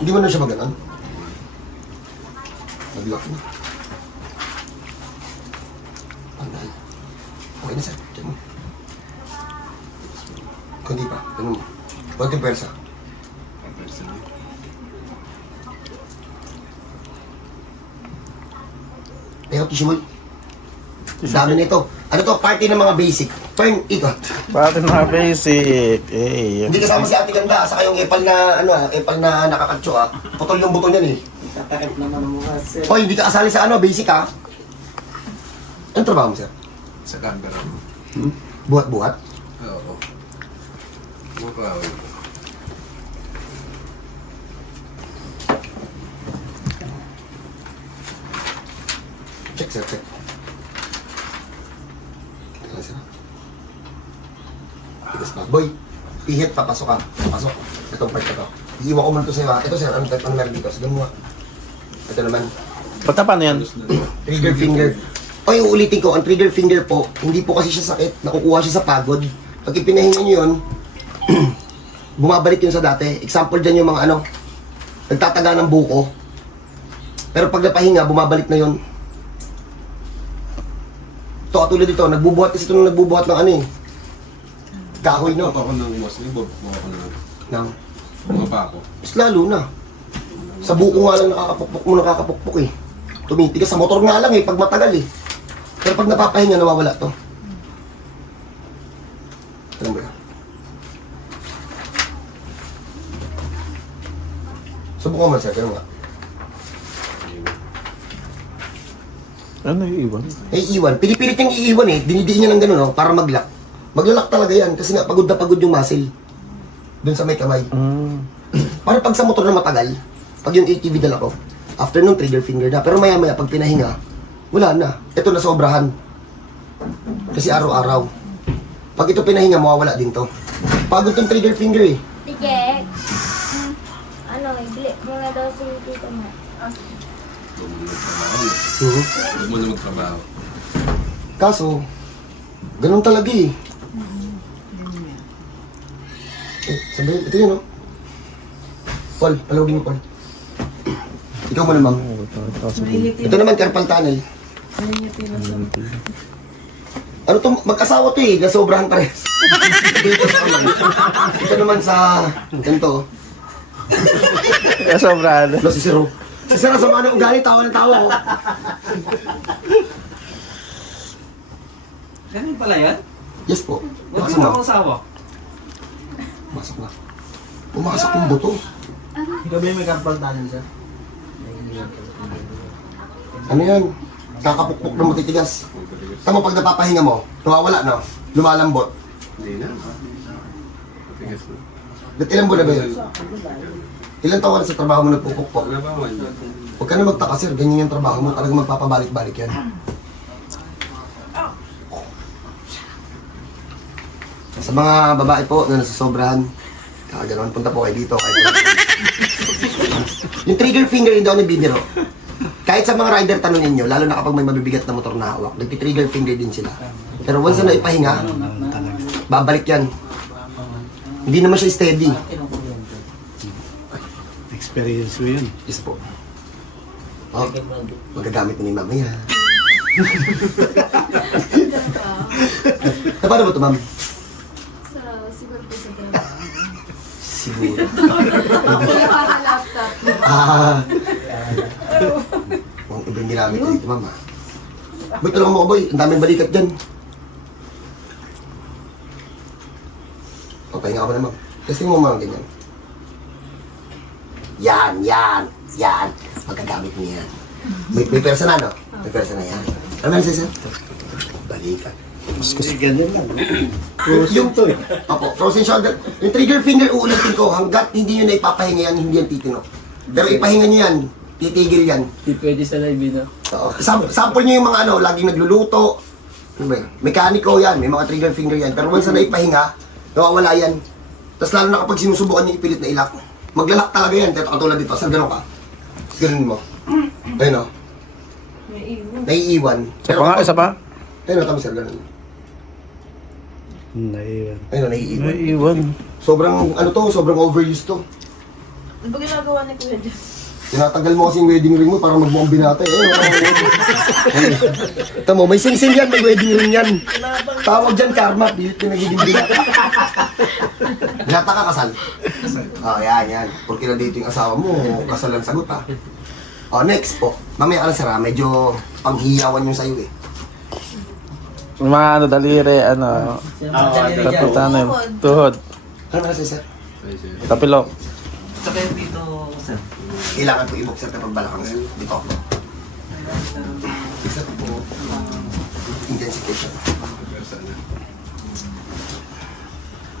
Hindi mo na siya maganon. Nag-lock na. Panday. Okay na sir. Diyan mo. Kundi pa. Ganun mo. Konting pwersa. Teka, tissue mo. Dami nito. Ano to? Party ng mga basic. Turn, ikot. Bakit mga basic? Eh, Hindi kasama si Ate Ganda. Saka yung epal na, epal na nakakatso Putol yung buto niyan eh. Kakait naman ang mukha, sir. Hoy, hindi ka kasali sa basic Anong trabaho mo, sir? Sa camera. Buhat-buhat? Oo. Mukha. Check, sir, check. Ano, sir? Tigas pa. Boy, pihit, papasok ka. Papasok. Itong part na to. Iiwan ko man to sa'yo Ito, sir, ano meron dito? Sige mo Ito naman. Basta paano yan? Trigger finger. O yung ulitin ko, ang trigger finger po, hindi po kasi siya sakit, nakukuha siya sa pagod. Pag ipinahinga nyo yun, bumabalik yun sa dati. Example dyan yung mga nagtataga ng buko. Pero pag napahinga, bumabalik na yun. Ito, katulad dito, nagbubuhat kasi ito nung nagbubuhat ng kahoy, no? Ako ng Muslim, buka ko na. Nang, Mga bako. mas lalo na. Sa buko nga lang nakakapukpok eh. Tumitigas sa motor nga lang pag matagal eh. Pero pag napapahinga, nawawala to. Alam mo yan? Subukan mo, sir. Ganun nga. Ano yung iwan? Iiwan. Pinipilit niyang iiwan Dinidiin niya lang ganun, para mag-lock. Maglalak talaga yan. Kasi nga, pagod na pagod yung muscle. Doon sa may kamay. Para pag sa motor na matagal, pag yung ATV dala ko, after nung trigger finger na. Pero maya-maya, pag pinahinga, wala na. Ito na sobrahan. Kasi araw-araw. Pag ito pinahinga, mawawala din to. Pagod tong trigger finger Sige. Ibili mo na daw si Tito mo. Huwag mo na magtrabaho. Kaso, ganun talaga sabi, ito yun Paul, palawagin mo Paul. Ikaw mo naman. Ito naman, carpal tunnel. Ano to, mag-asawa to nasobrahan pa rin. Dito sa kamay. Ito naman sa, ganito. Sobrado. Si Siro. Si Siro, sama ng ugali, tawa ng tawa Ganun pala yan? Yes po. Huwag Pasok mo na. akong sawa. Pasok na. Pumasok yung buto. Ikaw ba yung may carpal tunnel, sir? Ano yan? Kakapukpok na matitigas. Tama pag napapahinga mo, nawawala no? Lumalambot. Hindi na. Matigas na. Ilan buwan na ba yun? Ilan taon ka na sa trabaho mo nagpupukpok? Wala ba man? Huwag ka na magtaka sir, ganyan yung trabaho mo. Talagang magpapabalik-balik yan. Sa mga babae po na nasasobrahan, kakaganoon, punta po kayo dito. Yung trigger finger, hindi ako nagbibiro. Kahit sa mga rider, tanongin nyo, lalo na kapag may mabibigat na motor na hawak, nagti-trigger finger din sila. Pero once na ipahinga, babalik yan. Hindi naman siya steady. Experience mo yun. Yes po. Oh, magagamit mo ni mamaya. Paano ba ito, ma'am? Siguro po sa trabaho. Siguro. Ako laptop. Ang ibang ginamit ko dito, ma'am. Boy, tulungan mo ko, boy. Ang daming balikat dyan. O, pahinga ka ba na, ma'am? Testing mo mga ganyan. Yan. Magagamit mo yan. May persa na, no? May persa na yan. Ano na, sir? Balikat. Ganun lang. Yung to Opo, frozen shoulder. Yung trigger finger, uulitin ko, hanggat hindi nyo na ipapahinga yan, hindi yan titino. Pero ipahinga nyo yan, titigil yan. Hindi pwede sa live, no? Oo. Sample nyo yung mga laging nagluluto. Ano ba yun? Mekaniko yan, may mga trigger finger yan. Pero once na ipahinga, nawawala yan. Tapos lalo na kapag sinusubukan nyo ipilit na ilak, maglalak talaga yan. Katulad dito, saan gano'n ka? Tapos ganun mo. Ayun o. Naiiwan. Isa pa? Ayun o, tama sir, ganun. Naiwan. Ayun o, naiiwan. Naiwan. Sobrang, sobrang overuse to. Ano ba ginagawa ni Kuya dyan? Tinatagal mo kasi yung wedding ring mo para magmukhang binata eh. Ito mo, may sing-sing yan, may wedding ring yan. Tawag dyan karma, pilit na nagiging binata. Binata ka kasal? Oh, yan. Porque na dito yung asawa mo, kasal ang sagot ha. Oh, next po. Mamaya ka lang sara, medyo panghiyawan yung sayo eh. Mga ano, daliri, ano, taputan na yung tuhod, Ano na sir? tapilok. Saka yung dito, sir. Kailangan po i-boxer kapag balakang sir. Dito ako. Isa po intensification.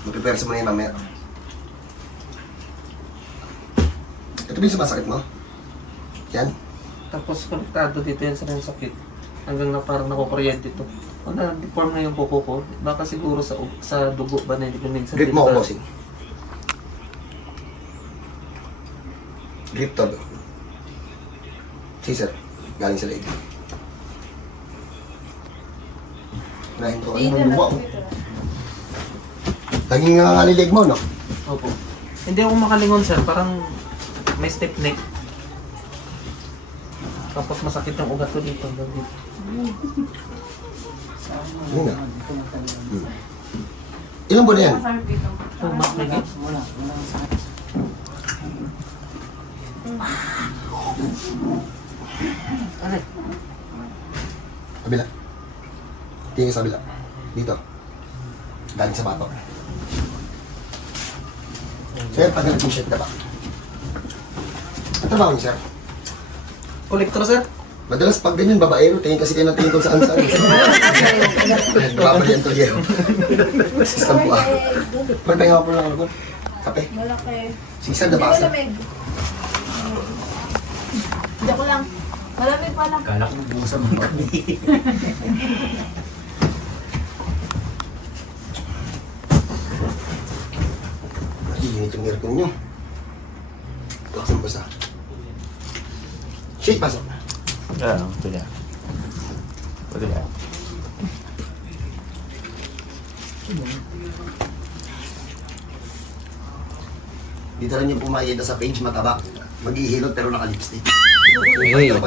Mag-prepare mo na yun mamaya. Ito ba yung sumasakit mo? Yan? Tapos konektado dito yan sa ng sakit. Hanggang na parang nakukuryente ito. Pag na-deform na yung kuko ko, baka siguro sa dugo ba na hindi ko minsan. Grip mo ako, bossing. Grip to. Si sir, galing sa leg. Unahin ko kayo ng luwa. Laging nangangalilig mo, no? Opo. Hindi ako makalingon, sir. Parang may stiff neck. Tapos masakit yung ugat ko dito. Hanggang dito. Yun na. Ilang buwan na yan? Oh, mas may git. Kabila. Tingin sa kabila. Dito. Galing sa batok. Sir, tagal yung shirt na ba? Ang trabaho niyo, sir? Kolektor, sir? Madalas pag ganyan, babaero, tingin kasi kayo ng tingin kung saan saan. Babali ang tulyo. System po ah. Pagpahinga po lang ako. Kape. Malaki. Sisa na basa. Malamig. Hindi ko lang. Malamig pa lang. Kala ko nagbusan mo. Init yung aircon nyo. Buksan basta. Shake, pasok. Yan, ito yan. Pwede yan. Dito rin yung pumakita sa page, mataba. Mag-ihilot pero naka-lipstick.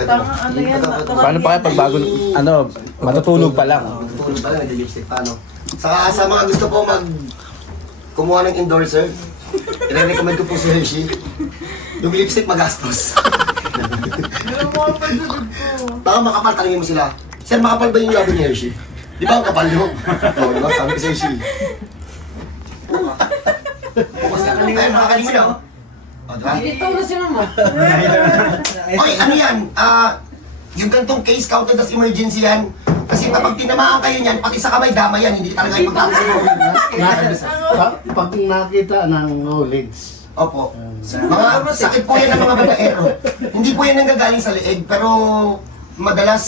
Tama, ano yan? Paano pa kaya pag bago, ano, matutulog pa lang? Matutulog pa lang, nag-lipstick pa, no? Saka sa mga gusto po kumuha ng endorser, i-recommend ko po si Hershey. Yung lipstick magastos. Baka makapal, tanongin mo sila. Sir, makapal ba yung labi ni Hershey? Di ba ang kapal nyo? Oo, di ba? Sabi ko si Hershey. Bukas ka. Ayun, makakalingon na. O, di ba? Ito na si mama. Oy, ano yan? Yung ganitong case counted as emergency yan. Kasi kapag tinamaan kayo niyan, pati sa kamay, dama yan. Hindi talaga ipagtatansin mo. Pag nakita ng legs, Opo. Mga sakit po yan ng mga babaero. Hindi po yan nanggagaling sa leeg, pero madalas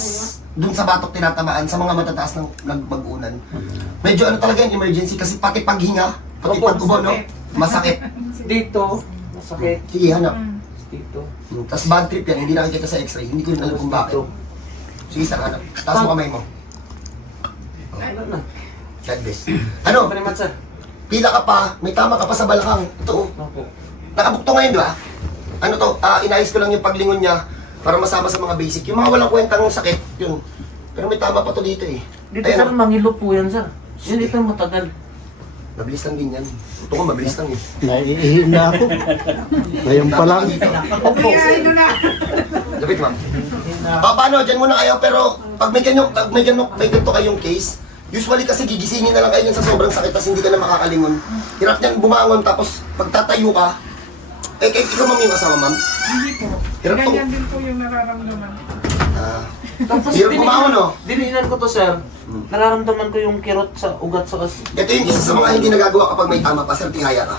dun sa batok tinatamaan sa mga matataas ng nagbagunan. Medyo ano talaga yung emergency kasi pati paghinga, pati Opo, pag-ubo, no? Masakit. Dito, masakit. Sige, hanap. Dito. Tapos bad trip yan, hindi nakikita sa x-ray. Hindi ko rin alam kung bakit. Sige, sir, hanap. Taas mo kamay mo. Ano na? Like this. Ano? Very much, sir. Pila ka pa, may tama ka pa sa balakang. Ito, oh. Opo. Nakabukto ngayon, di ba? Ano to? Inayos ko lang yung paglingon niya para masama sa mga basic. Yung mga walang kwentang sakit, yun. Pero may tama pa to dito eh. Dito, Ayun, sir, oh. mangilo po yan, sir. Yan dito matagal. Mabilis lang din yan. Ito ko, mabilis lang eh. naiihi na ako. Ngayon pa lang. Opo. Lapit, ma'am. Paano, dyan muna kayo, pero pag may ganito kayong case, usually kasi gigisingin na lang kayo yan sa sobrang sakit tapos hindi ka na makakalingon. Hirap niyan bumangon tapos pagtatayo ka, ikaw ma'am yung asawa, ma'am? Hindi po. Hirap to. Ganyan din po yung nararamdaman. Tapos Hirap bumangon, no? diniinan ko to, sir. Nararamdaman ko yung kirot sa ugat sa Ito yung isa sa mga hindi nagagawa kapag may tama pa, sir, tingaya ka.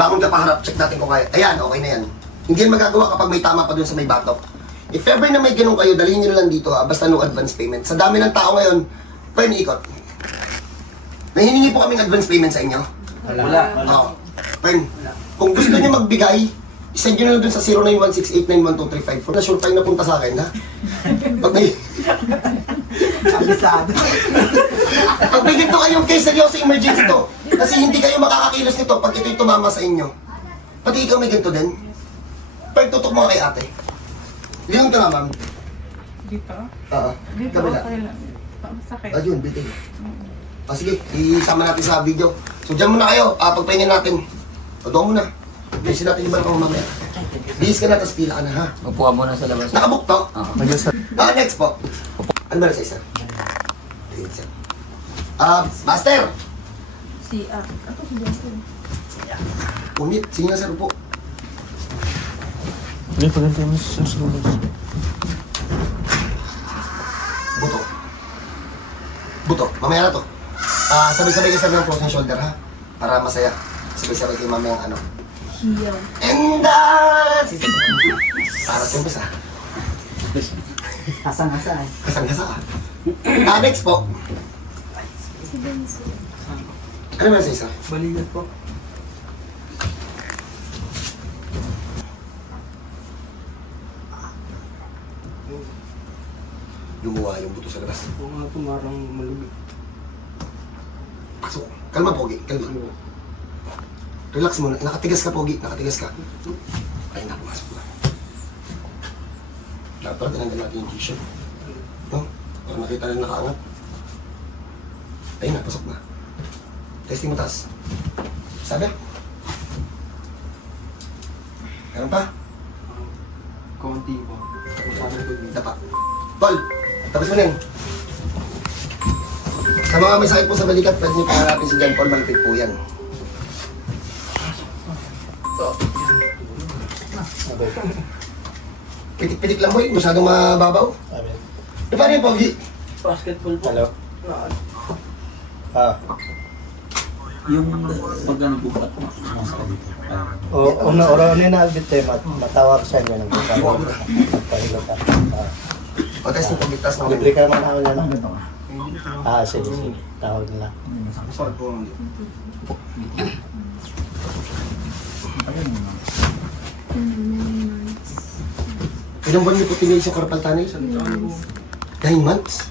Bangon ka pa harap, check natin kung kaya. Ayan, okay na yan. Hindi yan magagawa kapag may tama pa dun sa may batok. If ever na may ganun kayo, dalhin nyo na lang dito ha, basta no advance payment. Sa dami ng tao ngayon, pwede ikot. Nahiningi po kaming advance payment sa inyo. Wala. Oo. Pwede. Kung gusto nyo magbigay, isend nyo na lang dun sa 0916891235. Na sure tayo napunta sa akin, ha? Pag may... Pag may ganito kayong case, seryoso emergency to. Kasi hindi kayo makakakilos nito pag ito'y tumama sa inyo. Pati ikaw may ganito din. Pagtutok mo kay ate. Lingon ka nga, ma'am. Dito? Oo. Dito, Kabila. okay lang. Masakit. Ayun, bitin. Sige, isama natin sa video. So, dyan muna kayo. Pagpahingan natin. O, doon muna. Bilisin natin yung balakang mamaya. Bilis ka na, tapos pila ka na, ha? Upo ka muna sa labas. Nakabook to? Mag-isa. Next po. Ano ba na sa isa? Isa. Master! Si, ako si Johnson. Unit, sige nga, sir, po. Hindi, pagkantay mo sa susunod. Buto. Buto. Mamaya na to. Sabay-sabay kayo ng frozen shoulder, ha? Para masaya. Sabay-sabay kayo mamaya ang ano. Hiyaw. And sisi. Para sa umpisa. Hasang-hasa. Kasang-kasa ka. Next po. Si Benzo. Ano ba na sa isa? Balikat po. Lumuha yung buto sa labas. Oo nga po, marang malubig. Pasok. Kalma, Pogi. Kalma. Relax muna. Nakatigas ka, Pogi. Nakatigas ka. Ay, napasok na. Dapat tinanggal natin yung t-shirt. No? Para makita rin nakaangat. Ayun na, pasok na. Testing mo taas. Sabi? Meron pa? Konti po. Dapa. Tol, tapos mo na yun. Sa mga may sakit po sa balikat, pwede niyo pangarapin si John Paul, malapit po yan. So. Pitik-pitik lang boy, masyadong mababaw. E paano yung Pogi? Basketball po. Hello? Yung pag ano bukat mo, nasa ka dito. Una na albit matawag sa inyo ng Huwag mo na. pahilo ka. O, testing Pogi, taas mo. Libre ka naman ako na lang. Ganito ka. Sige. Tawag nila. Saan po? Ayun mo na. 9 months. Ilang buwan niyo po tinigil sa carpal tunnel? 9 months?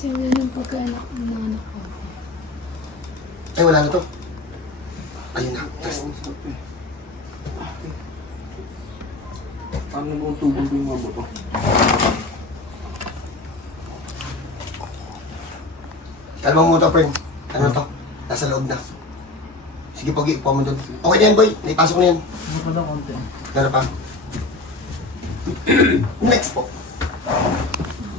Sila yung pagkaanak ng mga anak ko. Ay, wala na to. Ayun na, test. Paano mo tubong po yung mga buto? Kalma mo to, friend. Ano to? Nasa loob na. Sige, Pogi, upo mo dun. Okay na yan, boy. Naipasok na yan. Ano pa daw konti? Meron pa. Next po.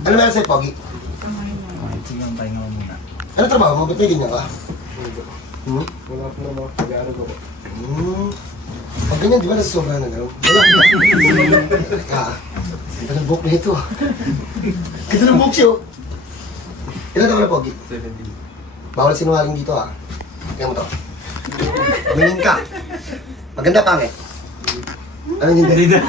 Ano meron sa'yo, Pogi? Okay, sige, ang pahinga mo muna. Ano trabaho mo? Ba't may ganyan ka? Hmm? Wala po na mga pag-aaral ko po. Pag ganyan, di ba nasa sobrang na gano'n? Wala. Teka, ganda ng buhok na ito. Ganda ng buhok siya, oh. Ilan taon na, Pogi? 17. Bawal sinungaling dito, ah. Tingnan mo to. Tumingin ka. Maganda, pangit. Anong hindi? Hindi.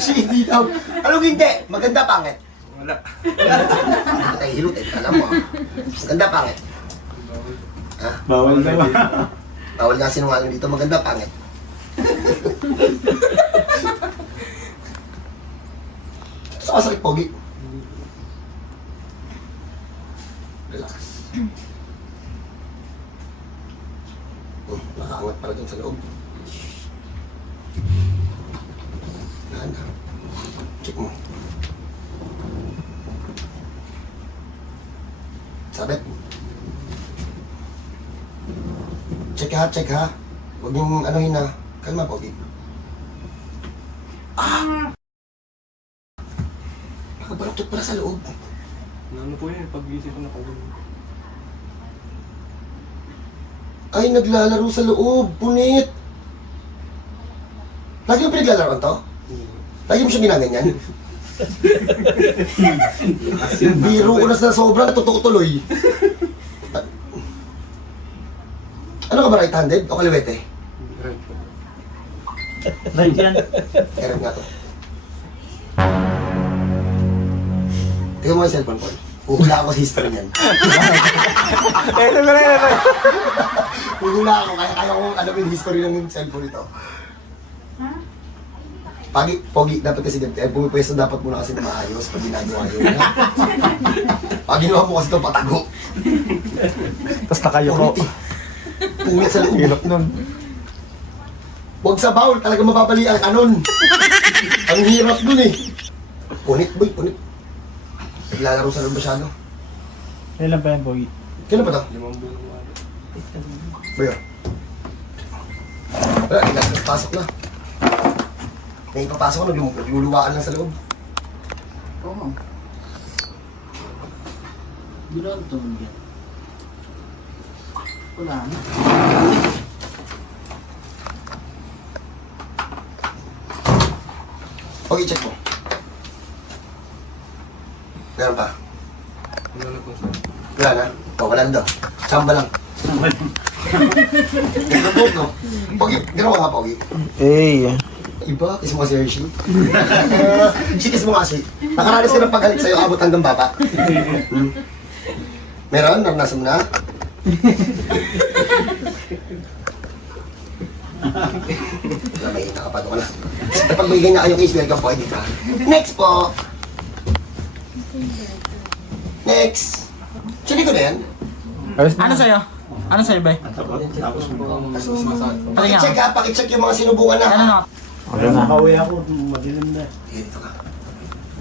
Hindi daw. Anong hindi? Maganda, pangit. Wala. Hindi tayo hilot, eh. Alam mo, ah. Maganda, pangit. Ha? Bawal na ba? Bawal nga sinungaling dito. Maganda, pangit. Saan ka sakit, Pogi? Relax. Nakaangat pala dun sa loob. Nana. Check mo. Sabit. Check ha. Huwag yung ano na. Kalma, Pogi. Nakabaloktot pala sa loob. Ano po yun? Pag-isip ko na kagawin. Ay, naglalaro sa loob. Punit. Lagi mo pinaglalaroan to? Lagi mo siya ginaganyan? Biro ko na sa sobrang totoo tuloy. Ano ka ba, right-handed o kaliwete? Right po. Right yan. Erap nga to. Tingnan mo yung cellphone ko. Uhula ako sa history niyan. Ito ko na yun. Uhula ako, kaya ko alam yung history ng cellphone ito. Pogi, dapat kasi pumipwesto dapat muna kasi na maayos pag ginagawa yun. Pag ginawa mo kasi ito, patago. Tapos nakayo ko. Pungit sa loob. Hirap nun. Huwag sa bawal, talaga mapapali ang kanon. Ang hirap dun eh. Punit boy, punit. Naglalaro sa loob masyado. Kailan pa yan, Boy? Kailan ba ito? Boy, oh. Wala, nagpasok na. May ipapasok ko, nagluluwaan lang sa loob. Oo. Bilang ito yan. Wala na. Okay, check mo. Meron pa? Wala na? O, wala na daw. Samba lang. Naglutok, no? Pogi, gano'n ka nga, Pogi. Eh. Iba, kiss mo kasi Hershey. Si kiss mo kasi. Nakaranas ka ng paghalit sa'yo, abot hanggang baba. Hmm. Meron? Naranasan mo na? Wala, may nakapado ka na. Kapag may ganyan kayong case, welcome po, hindi ka. Next po! Next! Chili ko na yan. Ano sa'yo? Ano sa'yo, bay? Pakicheck ha, pakicheck yung mga sinubukan na. Ano na? Okay na. Nakauwi ako, madilim na. Dito ka.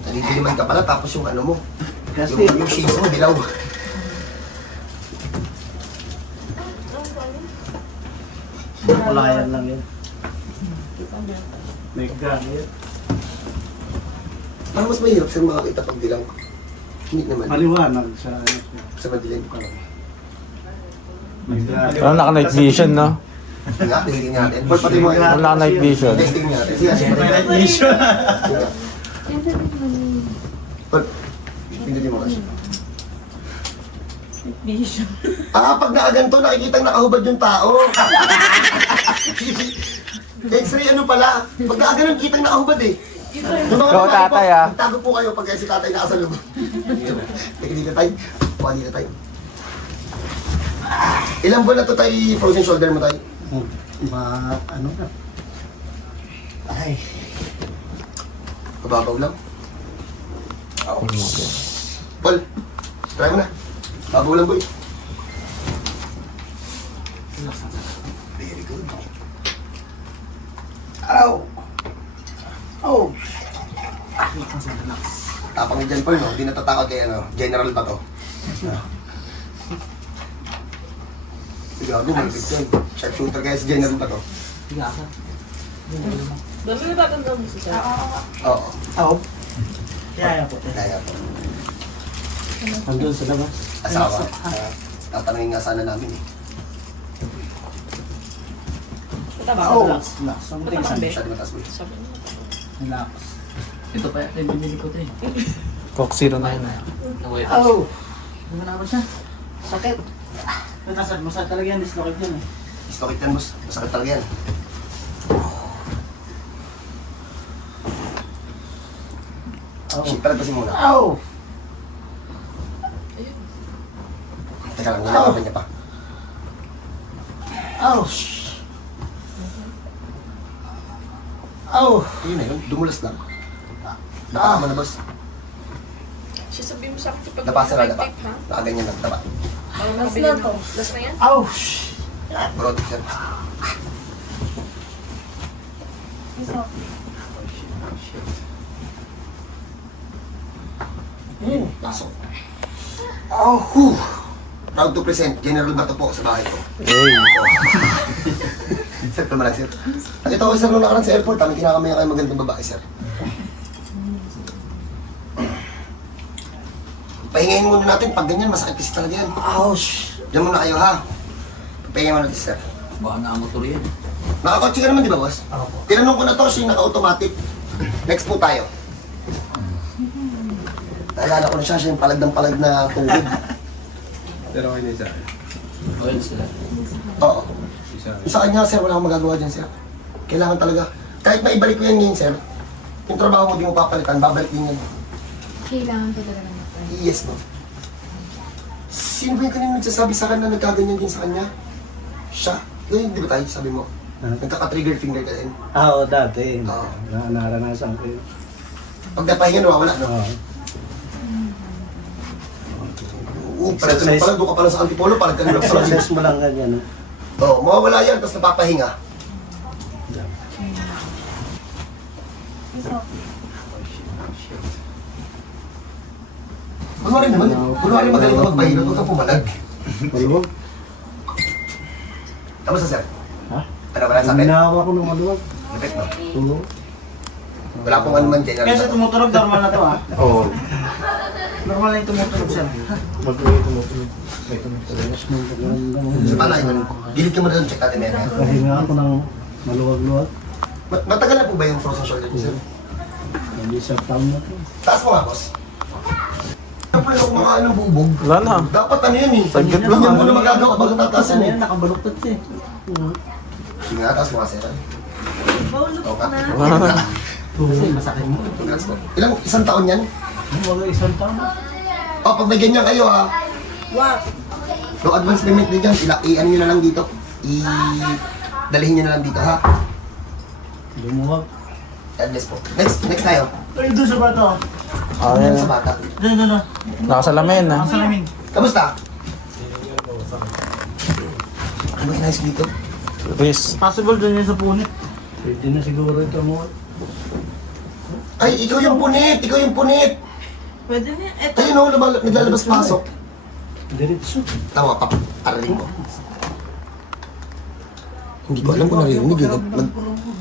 Naliliman ka pala, tapos yung ano mo. Yung shades mo, dilaw. Kulayan lang yun. May gamit. Parang mas mahirap siyang makakita pag dilaw. Hindi naman. Maliwanag sa ano. Sa madilim. May gamit. Parang naka-night vision, no? Nga, testing natin. Paul, pati mo Parang naka-night vision. testing natin. Sige, sige. Night vision. Sige. Paul, pindutin mo kasi. Vision. Pag nakaganto, nakikita nakahubad yung tao. X-ray ano pala? Pag nakaganon, kitang nakahubad eh. Yung mga Ikaw, babae po, tatay, ah. magtago po kayo pag si tatay nakasalubong. Teka dito tayo. Puha dito tayo. Ilang buwan na to tayo frozen shoulder mo tayo? Ano na? Ay. Mababaw lang. Paul, try mo na. Babaw lang boy. Very good. Ow! Oh! Tapang ni John Paul, no? Hindi natatakot kay ano, General ba to? Gago, malapit yun. Sharpshooter kaya si General ba to? Dami na tatanda mo si Sir. Oo. Oo. Kaya po. Kaya po. Andun sa labas. Asawa. Tatanungin nga sana namin eh. Mataba. Relax. Something Masyado mataas mo. Relax. Ito pa yung binili ko ito eh. Coke 09. Oh! Ano na ba siya? Sakit. Masakit talaga yan. Dislocate yan eh. Stokit yan, boss. Masakit talaga yan. Shit, palagpasin muna. Ow! Teka lang, nilalaban niya pa. Ouch! Ow! Yun na yun, dumulas lang. Napakama na, boss. Siya sabi mo sa akin pag Napasa na, tape, ha? Nakaganyan lang, taba. Last na to. Last na yan? Ouch! Broad, sir. Pasok. Oh, whew. Proud to present, General Bato po sa bahay ko. Eh. Sir, tumalag, sir. Nakita ko, sir, nung nakaraan sa airport, kami kinakamaya kayo magandang babae, sir. Pahingayin muna natin, pag ganyan, masakit kasi talaga yan. Ouch! Diyan muna kayo, ha? Pahingayin muna natin, sir. Baka nakamotor yan. Nakakotse ka naman, di ba, boss? Tinanong ko na to, siya yung naka-automatic. Next po tayo. Naalala ko na siya yung palag ng palag na tubig. Pero kayo isa. Oil sila. Oo. Sa kanya, sir, wala akong magagawa dyan, sir. Kailangan talaga. Kahit maibalik ko yan ngayon, sir, yung trabaho mo di mo papalitan, babalik din yan. Kailangan ko talaga na pa. Yes, no? Sino ba yung kanina nagsasabi sa akin na nagkaganyan din sa kanya? Siya. Ngayon, di ba tayo, sabi mo? Nagkaka-trigger finger ka din. Oo, dati. Oo. Naranasan ko yun. Pag napahinga, nawawala, no? Oo. Oo, pala doon ka pala sa antipolo, pala ka nila pala. Exercise mo lang ganyan. Oo, mawawala yan, tapos napapahinga. Kunwari naman, kunwari magaling ka magpahilot, huwag kang pumalag. Maluwag. Kamusta, sir? Ha? Ano ba na sabi? Ginawa ko ng maluwag. Lapit, no? Tulong. Wala pong ano man dyan. Kaya tumutunog, normal na to ha? Oo. Normal na yung tumutunog siya. So, paano yun? Gilid ka mo doon, check natin yan. Kahinga ako ng maluwag-luwag. Matagal na po ba yung frozen shoulder niyo, sir? Hindi sa taon na to. Taas mo nga, boss. Ano pa yung kumakain ng bubog? Wala na. Dapat ano yan eh. Saglit lang. Ganyan mo na magagawa bago tataasan eh. Yan, nakabaluktot siya eh. Sige nga, taas mo nga, sir. Okay. Kasi masakit mo. Congrats po. Isang taon yan? Wala isang taon. O, pag may ganyan kayo ha, Wow. no advance payment din dyan, i-ano nyo na lang dito. Dalhin nyo na lang dito ha. Lumuwag. God bless po. Next tayo. Ay, doon sa bato. Ah, Ano yan. sa bata? Doon. Nakasalamin ha. Ang salamin. Kamusta? Ano ba inayos dito? Riz. Possible doon yun sa punit. Pwede na siguro ito mo. Ay, ikaw yung punit! Ikaw yung punit! Pwede na. Eto. Ayun o, naglalabas-pasok. Diretso. Tama, paraling mo. Hindi ko alam kung narinig eh.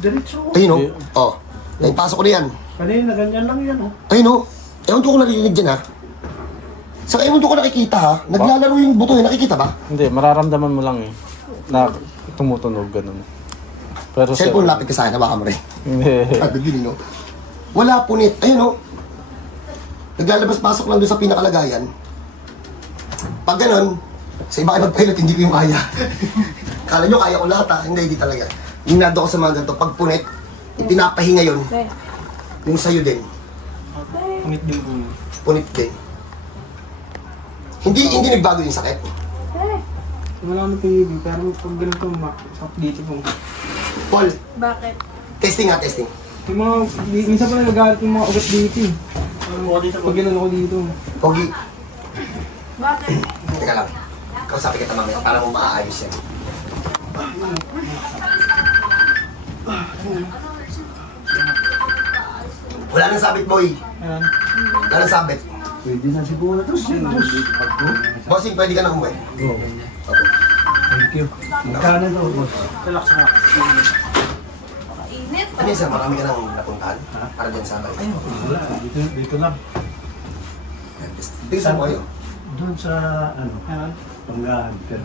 Diretso. Ayun o. Oh. Naipasok ko na yan. Kanina, ganyan lang yan oh. Ayun o. Ewan ko kung narinig dyan ha. Saka ewan ko nakikita ha. Naglalaro yung buto eh. Nakikita ba? Hindi, mararamdaman mo lang eh. Na tumutunog, ganun. Pero sir, Cellphone, lapit ka sa akin. Hawakan mo rin. hindi. Pagdagin no. Wala punit. Ayun o. Naglalabas-pasok lang doon sa pinakalagayan. Pag ganon, sa iba kayo mag-pilot, hindi ko yung kaya. Kala nyo kaya ko lahat ha. Hindi talaga. Yung nado ko sa mga ganito, pag punit, ipinapahinga yun. Yung sa'yo din. Punit din po. Punit din. Hindi nagbago yung sakit. Wala na pag-ibig, pero pag ganito, dito po. Paul, Bakit? testing nga, testing. Yung mga, minsan pa nagagalit yung mga ugat dito eh. Pag gano'n ako dito. Pogi, Bakit? teka lang. Kausapin kita mamaya para mo maaayos yan. Wala nang sabit, boy. Ayan. Wala nang sabit. Pwede na siguro ito. Bossing, pwede ka na umuwi. Oo. Thank you. Magkano daw, boss? Relax na. Init. Ano yun, sir? Marami ka nang napuntahan para dyan sa bahay. Wala, dito lang. Tingnan mo kayo. Doon sa, Panggahan. Pero,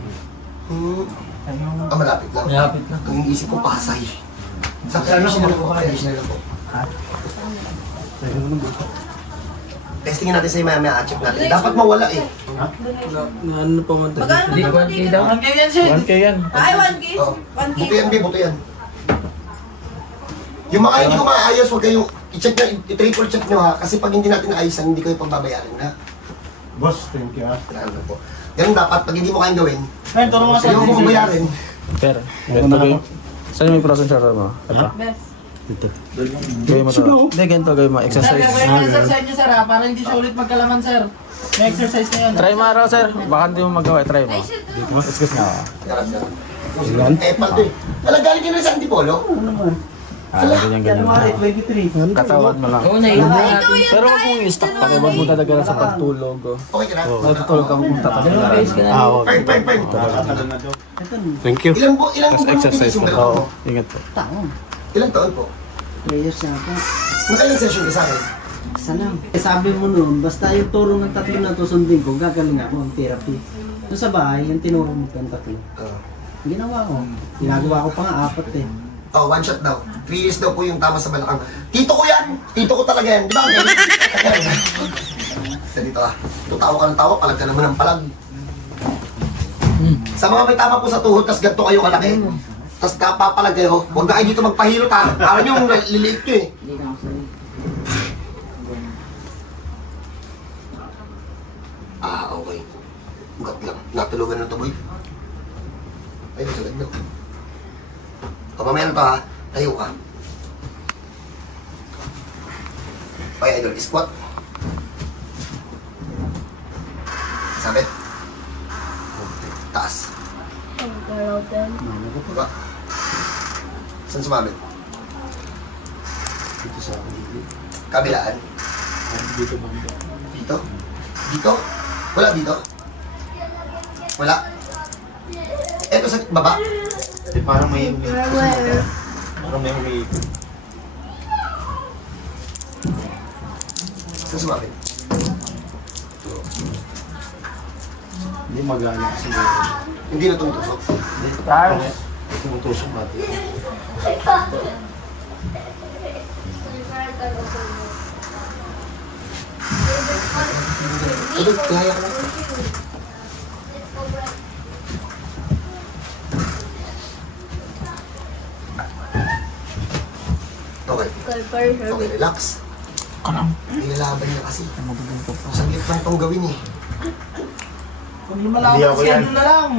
Malapit lang. Malapit na. Ang iniisip ko, Pasay. Sa ayusin na lang po. Ayusin na lang po. Testingin natin sa'yo maya-maya, check natin. Dapat mawala eh. Ano pa man Magkano ba naman dito? 1K yan. Ay, 1K. Oo. 1K. Buto yan, buto yan. Yung mga hindi ko maayos, huwag kayong i-check nyo, i-triple check nyo ha. Kasi pag hindi natin naayusan, hindi kayo pagbabayarin ha. boss, thank you ah. Kailangan po. Ganun dapat, pag hindi mo kayang gawin, Ay, tulungan kasi yung mo bayarin. Pero, ganito gawin. Saan yung frozen shoulder mo? Ito. Best. Gawin mo to. Hindi, ganito gawin mo. Exercise. exercise niyo, sir ah, para hindi siya ulit magkalaman, sir. May exercise na yun. Try mo araw, sir. Baka hindi mo magawa. Try mo. Excuse nga. Ilan? Eh, paldo eh. Alam, galing ka na sa Antipolo? Ganyan. January 23. Katawan mo lang. Pero wag mong i-stop pa. Wag mo talaga lang sa pagtulog. Okay ka na? Natutulog kang kung tatagalan. Pern. Thank you. Ilang Tapos buwan exercise tinis yung mo. dalawa Oo. mo? Ingat po. Taon. Ilang taon po? Players na ako. Nakailang session ka sa akin? Sana. Sabi mo noon, basta yung turo ng tatlo na to sundin ko, gagaling ako ang therapy. Doon sa bahay, yung tinuro mo ng tatlo. Ginawa ko. Ginagawa ko pa nga 4 eh. Oh, 1 shot daw. 3 years daw po yung tama sa balakang. Tito ko yan! Tito ko talaga yan. Di ba? Sa dito ah. Tutawa ka ng tawa, palag ka naman ng palag. Sa mga may tama po sa tuhod, tas ganito kayo kalaki. Tas napapalag kayo. Huwag na kayo dito magpahilot ha. Para nyo liliit nyo eh. Ah, okay. Ugat lang. Natulugan na to, boy. Ay, sagad na. O, mamaya na to ha. Tayo ka. Okay, idol. Squat. Sabit. Taas. Baba. Saan sumabit? Dito sa paligid. Kabilaan. Dito banda. Dito? Dito? Wala dito? Wala? Eto sa baba? Parang may umiikot. Parang may umiikot. Saan sumapit? Hindi magana siguro. Hindi na tumutusok. Charles. Tumutusok natin. Ito, kaya ko lang. Okay. Okay, relax. Nilalaban niya kasi. Saglit lang itong gawin eh. Kung lumalaban, Hindi ako yan. schedule na lang.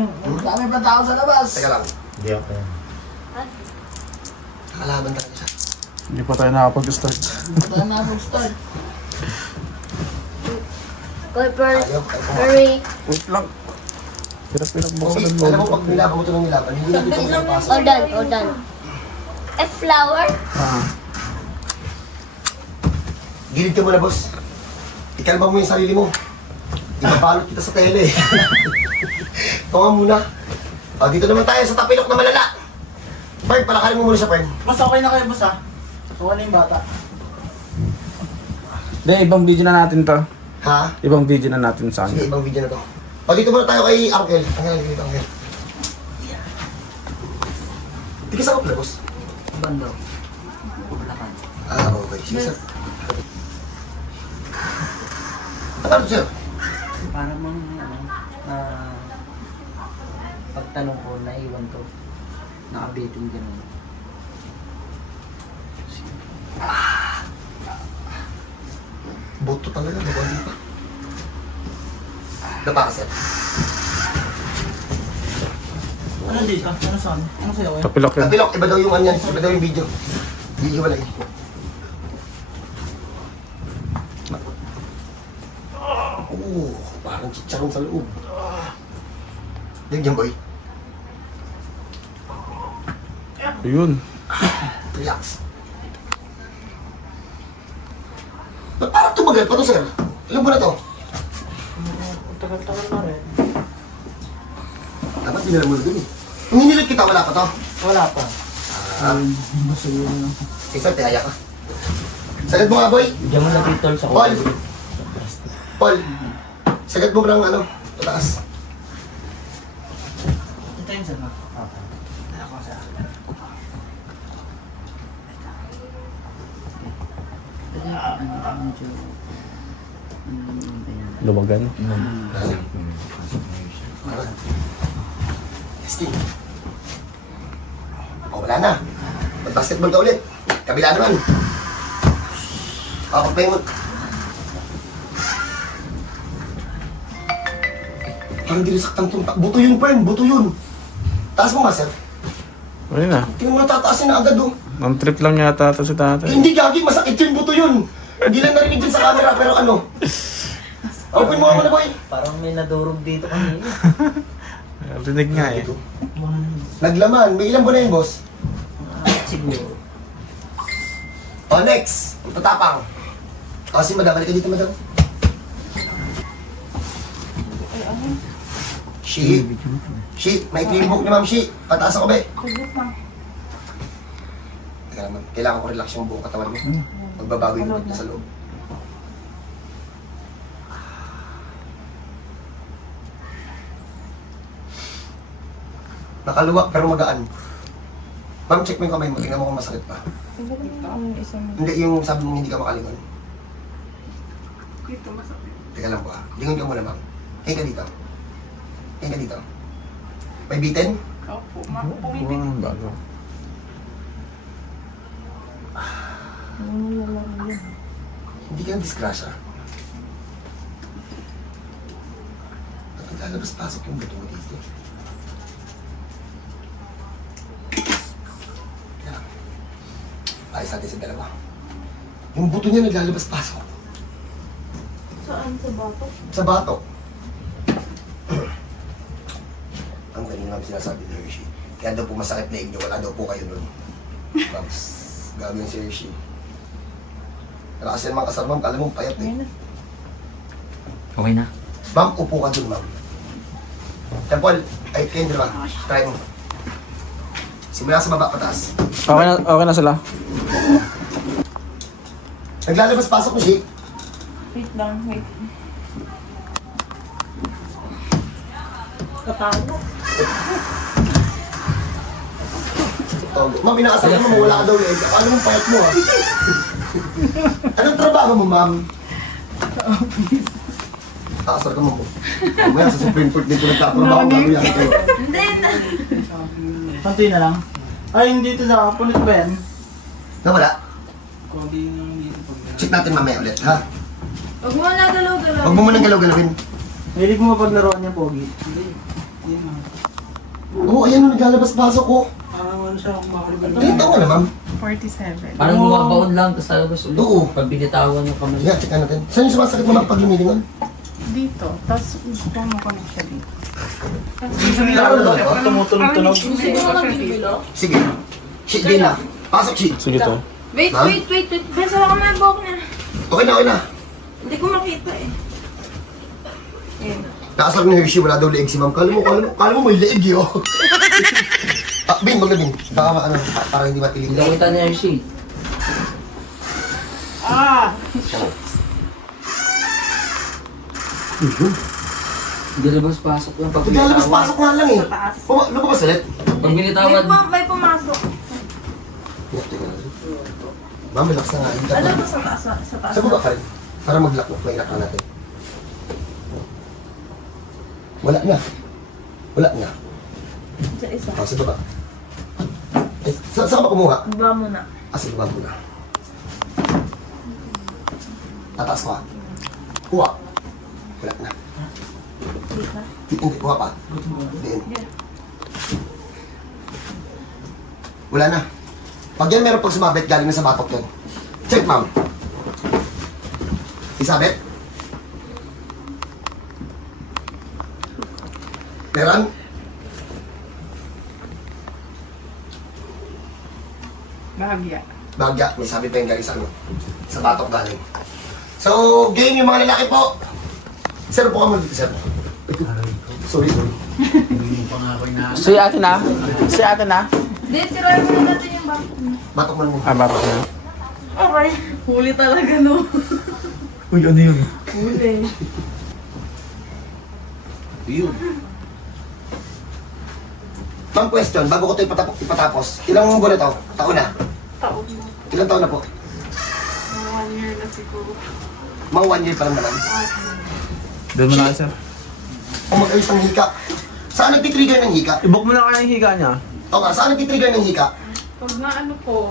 Dami pa tao sa labas. Teka lang. Hindi ako yan. Nakalaban talaga siya. Hindi pa tayo nakapag-start. Wala na akong start. Ayaw, ayaw. Wait lang. Hirap-hirap mo sa Hindi, loob. alam mo pag nilaban mo ito ng nilaban, hindi na dito makapasok. Hold on. A flower? Gilid ka muna, boss. Ikalma mo yung sarili mo. Ipapalot kita sa tele. Ito nga muna. Dito naman tayo sa tapilok na malala. Fern, palakarin mo muna siya, Fern. Boss, okay na kayo, boss ha? Kuha na yung bata. Hindi, ibang video na natin to. Ha? Ibang video na natin sa Sige, kanya. ibang video na to. Dito muna tayo kay Angel. Angel, dito, Angel. Tika sa kapla, boss. Bando. Okay. Sige, sir. Ano, sir? Para mang, pagtanong ko, naiwan to. Nakabiting ganun. Buto talaga, nabali pa. Dapa ka, sir. Ano dito? Ano saan? Ano sa'yo? Tapilok yan. Tapilok, iba daw yung anyan, iba daw yung video. Hihiwalay. Parang chicharon sa loob. Diyan, boy. Ayun. Relax. Ba't parang tumagal pa to, sir? Ilan ba na to? Tagal-tagal na rin. Dapat dinala mo na dun eh. Kung hinilit kita, wala pa to. Wala pa. Isa, tihaya ka. Sagad mo nga, boy. Diyan mo na titol sa Paul. Paul. Sagad mo ng ano, pataas. Ito yung sana. Lumagan. Testing. Wala na. Mag-basketball ka ulit. Kabila naman. Pagpahimot. Parang di nasaktan itong buto yun, Fern. Buto yun. Taas mo nga, sir. Ayun na. Tingnan mo na tataasin na agad, oh. Ang trip lang yata ito si tatay. Hindi gagi, masakit yun, buto yun. Hindi lang narinig dyan sa camera, pero ano. Open mo nga muna, boy. Parang may nadurog dito kanina. Rinig nga eh. Naglaman. May ilang buwan na yun, boss? Siguro. O, next. Tatapang. Si madam. Balik ka dito, madam. Shi. Shi. May climbok ni ma'am, Shi. Pataas ako, be. Teka naman. Kailangan ko relax yung buong katawan mo. Magbabago yung ulit sa loob. Nakaluwag pero magaan. Ma'am, check mo yung kamay mo. Tingnan mo kung masakit pa. Hindi, yung sabi mo hindi ka makalingon. Dito masakit. Teka lang po ha. Lingon ka muna, ma'am. Hinga ka dito. Hinga ka dito. May bitin? Opo, pumipit. Bago. Hindi ka na-disgrasya. Ba't naglalabas-pasok yung buto mo dito? Yan. Ayos natin sa dalawa. Yung buto niya naglalabas-pasok. Saan sa bato? Sa bato. Ang galing namin sinasabi ni Hershey. Kaya daw po masakit na inyo, wala daw po kayo nun. Babs, gabi yung si Hershey. Malakas yan mga kasal, ma'am. Kala mo, payat eh. Okay na. Ma'am, upo ka dun, ma'am. Temple, ay, kayo dun, ma'am. Try mo. Simula sa baba, pataas. Okay na sila. Naglalabas-pasok mo, Shi. Wait lang, wait. Katago. Ma'am, inaasal mo, wala ka daw leg. Ano mong payat mo, ha? Anong trabaho mo, ma'am? Aasal ka mo po. Mamaya sa Supreme Court din po nagtatrabaho. Bago yan kayo. Hindi na. Pantoy na lang. Ay, hindi ito na. Pulit ba yan? Nawala? Check natin mamaya ulit, ha? Huwag mo na galaw-galaw. Huwag mo munang galaw-galawin. Hilig mo mapaglaruan niya, Pogi. Oo, ayan o, naglalabas-pasok ko. Parang ano siya, kumakaliban. Dito ka na, ma'am. 47. Parang bumabaon lang, tapos talabas ulit. Oo. Pag binitawan yung kamay. Sige, check natin. Saan yung sumasakit mo, ma'am, pag lumilingon? Dito. Tapos, kumukunik siya dito. Tumutunog-tunog. Sige. Shit, din na. Pasok, shit. Sige to. Wait, Ma'am? wait. Besa, baka may buhok na. Okay na, okay na. Hindi ko makita eh. Ayun. Nakasarap ni Hershey, wala daw leeg si ma'am. Kala mo may leeg yun. Bin, wag na bin. Baka ano, para hindi matilig. Hindi kita niya yung sheet. Hindi labas-pasok lang. Pag Naglalabas-pasok nga lang eh. Sa taas. Lumabas ulit. Pag binitawan, May pumasok. Ma'am, relax na nga. Hindi Alam ka mo sa taas. Sa taas. Sa baba ka rin. Para mag-lock, may lock na natin. Wala na. Wala na. Sa isa. Sa baba. Eh, saan ka ba kumuha? Baba mo na. Sa baba muna. Tataas ko ha. Kuha. Wala na. Hindi, kuha pa. Diin. Wala na. Pag yan meron pag sumabit, galing na sa batok yun. Check, ma'am. Isabit. Meron? Bahagya. Bagya, may sabi pa yung galing sa ano. Sa batok galing. So, game yung mga lalaki po. Sir, po ka muna dito, sir. Sorry. Si ate na? Si ate na? Hindi, tirahin mo na natin yung back. Batok mo muna. Ah, bapak na. Aray, huli talaga no. Uy, ano yun? Huli. Ma'am, question, bago ko ito ipatapos. Ilang buwan na to? Taon na? Taon mo. Ilang taon na po? 1 year na siguro. Mga 1 year pa lang naman. Doon mo na, sir. Kung mag-ayos ng hika. Saan nagtitrigger ng hika? Ibok mo na kaya yung higa niya. O nga, saan nagtitrigger ng hika? Pag na ano po,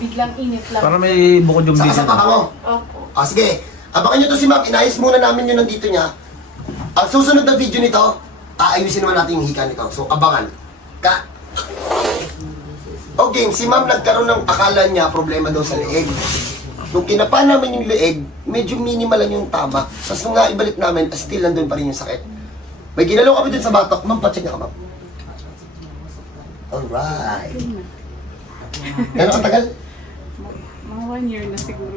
biglang init lang. Para may bukod yung Saan dito. sa papa mo? Opo. Sige. Abangan nyo to si ma'am. Inayos muna namin yun nandito niya. Ang susunod na video nito, aayusin naman natin yung hika nito. So, abangan. Okay, si ma'am nagkaroon ng akala niya problema daw sa leeg. Nung kinapa namin yung leeg, medyo minimal lang yung tama. Tapos nung naibalik namin, still nandun pa rin yung sakit. May ginalaw kami dun sa batok. Ma'am, pacheck na ka, ma'am. Alright. Gano'n katagal? Mga 1 year na siguro.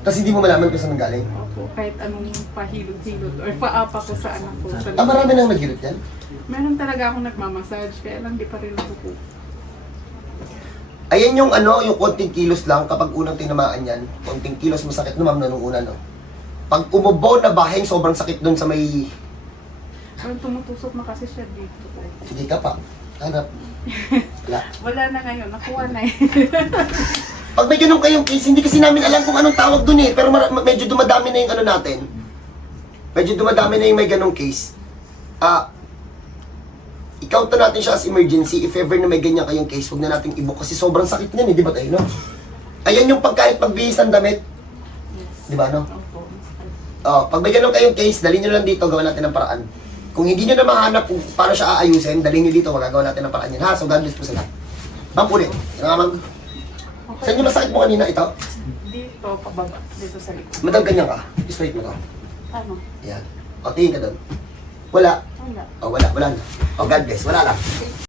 Tapos hindi mo malaman kung saan nanggaling. Opo. Kahit anong pahilod-hilod or paapa ko sa anak ko. Sa Marami nang naghirot yan. Meron talaga akong nagmamassage, kaya lang di pa rin ako po. Ayan yung ano, yung konting kilos lang kapag unang tinamaan yan. Konting kilos masakit no, ma'am, na nung una, no? Pag umubo na baheng, sobrang sakit dun sa may... Pero tumutusok na kasi siya dito. Sige ka pa. Hanap. Wala. Wala na ngayon, nakuha na eh. Pag may ganun kayong case, hindi kasi namin alam kung anong tawag dun eh. Pero medyo dumadami na yung ano natin. Medyo dumadami na yung may ganung case. I-count na natin siya as emergency. If ever na may ganyan kayong case, huwag na natin i-book. Kasi sobrang sakit niyan eh, di ba tayo, no? Ayan yung pagkahit pagbihis ng damit. Di ba, no? Opo. Pag may ganun kayong case, dalhin nyo lang dito, gawin natin ng paraan. Kung hindi nyo na mahanap kung paano siya aayusin, dalhin nyo dito, magagawa natin ng paraan yan. Ha? So, God bless po sila. Ma'am, ulit. Ma'am, saan nyo masakit mo kanina? Ito? Dito, pababa. Dito sa likod. Madam, ganyan ka. Straight mo to. Ano? Yan. O, tingin ka doon. Wala. Wala. O, wala. Wala na. O, God bless. Wala lang.